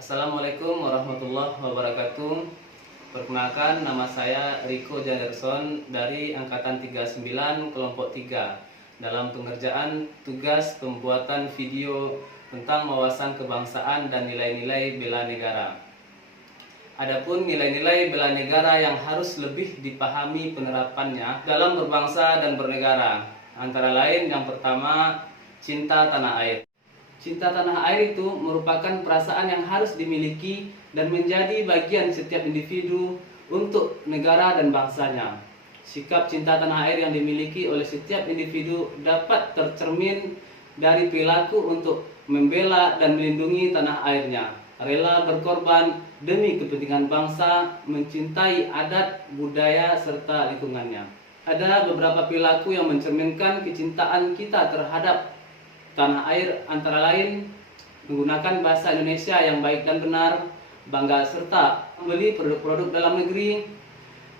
Assalamualaikum warahmatullahi wabarakatuh. Perkenalkan, nama saya Riko Janderson dari Angkatan 39 Kelompok 3 dalam pengerjaan tugas pembuatan video tentang wawasan kebangsaan dan nilai-nilai bela negara. Adapun nilai-nilai bela negara yang harus lebih dipahami penerapannya dalam berbangsa dan bernegara, antara lain yang pertama, cinta tanah air. Cinta tanah air itu merupakan perasaan yang harus dimiliki dan menjadi bagian setiap individu untuk negara dan bangsanya. Sikap cinta tanah air yang dimiliki oleh setiap individu dapat tercermin dari perilaku untuk membela dan melindungi tanah airnya, rela berkorban demi kepentingan bangsa, mencintai adat, budaya, serta lingkungannya. Ada beberapa perilaku yang mencerminkan kecintaan kita terhadap tanah air, antara lain menggunakan bahasa Indonesia yang baik dan benar, bangga serta membeli produk-produk dalam negeri,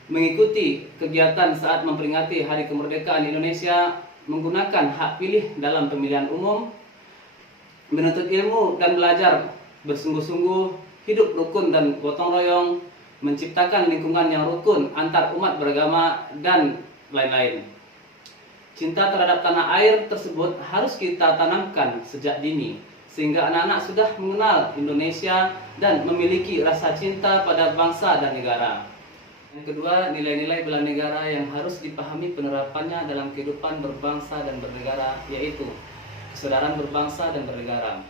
mengikuti kegiatan saat memperingati Hari Kemerdekaan Indonesia, menggunakan hak pilih dalam pemilihan umum, menuntut ilmu dan belajar bersungguh-sungguh, hidup rukun dan gotong royong, menciptakan lingkungan yang rukun antar umat beragama, dan lain-lain. Cinta terhadap tanah air tersebut harus kita tanamkan sejak dini, sehingga anak-anak sudah mengenal Indonesia dan memiliki rasa cinta pada bangsa dan negara. Yang kedua, nilai-nilai bela negara yang harus dipahami penerapannya dalam kehidupan berbangsa dan bernegara, yaitu kesadaran berbangsa dan bernegara.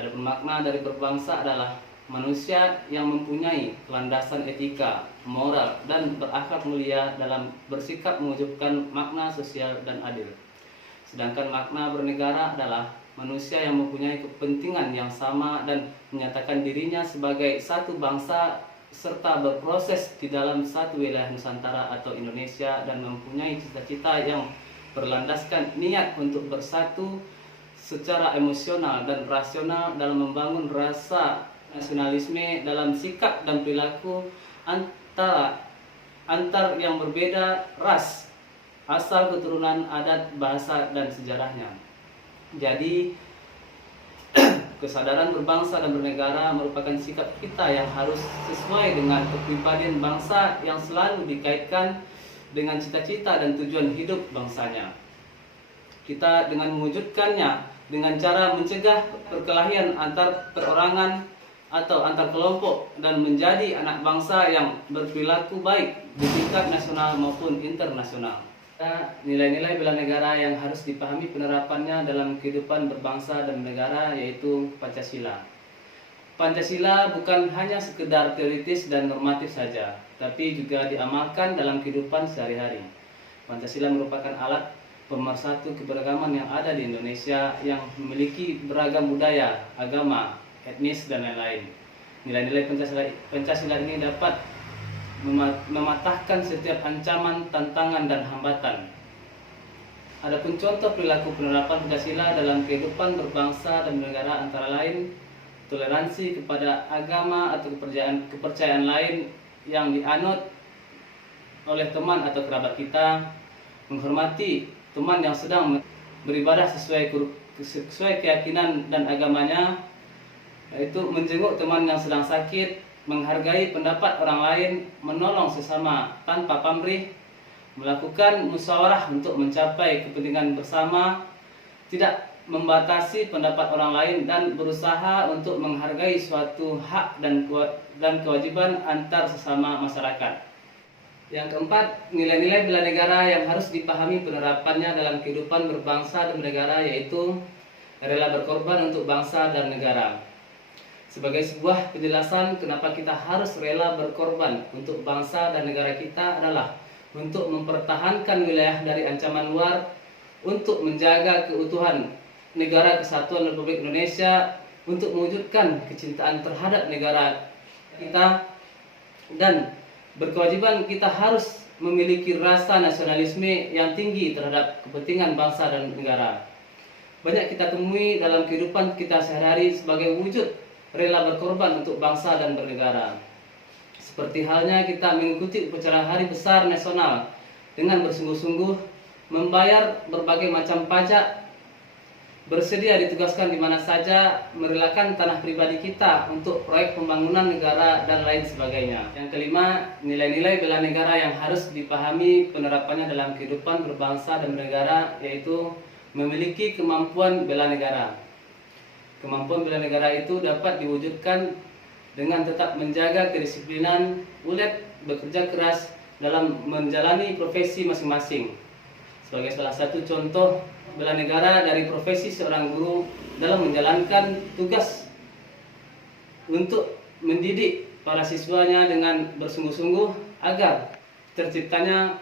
Adapun makna dari berbangsa adalah manusia yang mempunyai landasan etika, moral, dan berakhlak mulia dalam bersikap mewujudkan makna sosial dan adil. Sedangkan makna bernegara adalah manusia yang mempunyai kepentingan yang sama dan menyatakan dirinya sebagai satu bangsa serta berproses di dalam satu wilayah Nusantara atau Indonesia dan mempunyai cita-cita yang berlandaskan niat untuk bersatu secara emosional dan rasional dalam membangun rasa nasionalisme dalam sikap dan perilaku antar yang berbeda ras, asal, keturunan, adat, bahasa, dan sejarahnya. Jadi kesadaran berbangsa dan bernegara merupakan sikap kita yang harus sesuai dengan kepribadian bangsa yang selalu dikaitkan dengan cita-cita dan tujuan hidup bangsanya. Kita dengan mewujudkannya dengan cara mencegah perkelahian antar perorangan atau antar kelompok dan menjadi anak bangsa yang berperilaku baik di tingkat nasional maupun internasional. Nilai-nilai bela negara yang harus dipahami penerapannya dalam kehidupan berbangsa dan negara yaitu Pancasila. Pancasila bukan hanya sekedar teoritis dan normatif saja, tapi juga diamalkan dalam kehidupan sehari-hari. Pancasila merupakan alat pemersatu keberagaman yang ada di Indonesia yang memiliki beragam budaya, agama, etnis, dan lain-lain. Nilai-nilai Pancasila ini dapat mematahkan setiap ancaman, tantangan, dan hambatan. Adapun contoh perilaku penerapan Pancasila dalam kehidupan berbangsa dan negara antara lain toleransi kepada agama atau kepercayaan lain yang dianut oleh teman atau kerabat kita, menghormati teman yang sedang beribadah sesuai keyakinan dan agamanya, yaitu menjenguk teman yang sedang sakit, menghargai pendapat orang lain, menolong sesama tanpa pamrih, melakukan musyawarah untuk mencapai kepentingan bersama, tidak membatasi pendapat orang lain, dan berusaha untuk menghargai suatu hak dan kewajiban antar sesama masyarakat. Yang keempat, nilai-nilai bela negara yang harus dipahami penerapannya dalam kehidupan berbangsa dan bernegara yaitu rela berkorban untuk bangsa dan negara. Sebagai sebuah penjelasan kenapa kita harus rela berkorban untuk bangsa dan negara kita adalah untuk mempertahankan wilayah dari ancaman luar, untuk menjaga keutuhan negara kesatuan Republik Indonesia, untuk mewujudkan kecintaan terhadap negara kita, dan berkewajiban kita harus memiliki rasa nasionalisme yang tinggi terhadap kepentingan bangsa dan negara. Banyak kita temui dalam kehidupan kita sehari-hari sebagai wujud rela berkorban untuk bangsa dan bernegara. Seperti halnya kita mengikuti upacara hari besar nasional dengan bersungguh-sungguh membayar berbagai macam pajak bersedia ditugaskan di mana saja, merelakan tanah pribadi kita untuk proyek pembangunan negara dan lain sebagainya. Yang kelima, nilai-nilai bela negara yang harus dipahami penerapannya dalam kehidupan berbangsa dan bernegara, yaitu memiliki kemampuan bela negara. Kemampuan bela negara itu dapat diwujudkan dengan tetap menjaga kedisiplinan, ulet, bekerja keras dalam menjalani profesi masing-masing. Sebagai salah satu contoh bela negara dari profesi seorang guru dalam menjalankan tugas untuk mendidik para siswanya dengan bersungguh-sungguh agar terciptanya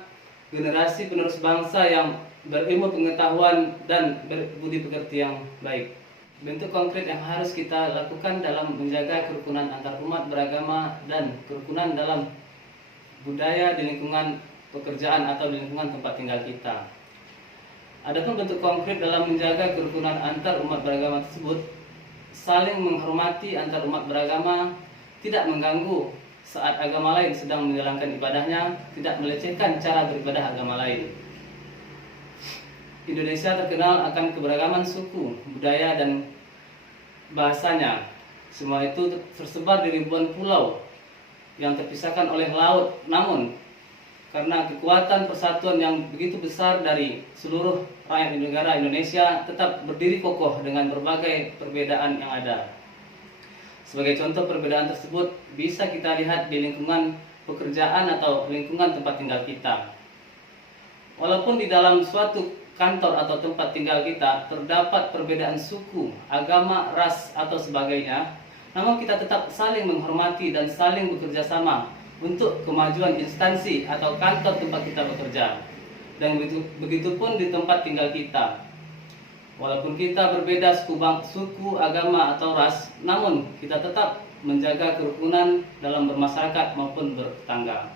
generasi penerus bangsa yang berilmu pengetahuan dan berbudi pekerti yang baik. Bentuk konkret yang harus kita lakukan dalam menjaga kerukunan antar umat beragama dan kerukunan dalam budaya di lingkungan pekerjaan atau di lingkungan tempat tinggal kita. Adapun bentuk konkret dalam menjaga kerukunan antar umat beragama tersebut, saling menghormati antar umat beragama, tidak mengganggu saat agama lain sedang menjalankan ibadahnya, tidak melecehkan cara beribadah agama lain. Indonesia terkenal akan keberagaman suku, budaya, dan bahasanya. Semua itu tersebar di ribuan pulau yang terpisahkan oleh laut, namun karena kekuatan persatuan yang begitu besar dari seluruh rakyat negara Indonesia tetap berdiri kokoh dengan berbagai perbedaan yang ada. Sebagai contoh perbedaan tersebut bisa kita lihat di lingkungan pekerjaan atau lingkungan tempat tinggal kita. Walaupun di dalam suatu kantor atau tempat tinggal kita terdapat perbedaan suku, agama, ras, atau sebagainya, namun kita tetap saling menghormati dan saling bekerja sama untuk kemajuan instansi atau kantor tempat kita bekerja. Dan begitu pun di tempat tinggal kita. Walaupun kita berbeda suku, agama, atau ras, namun kita tetap menjaga kerukunan dalam bermasyarakat maupun bertetangga.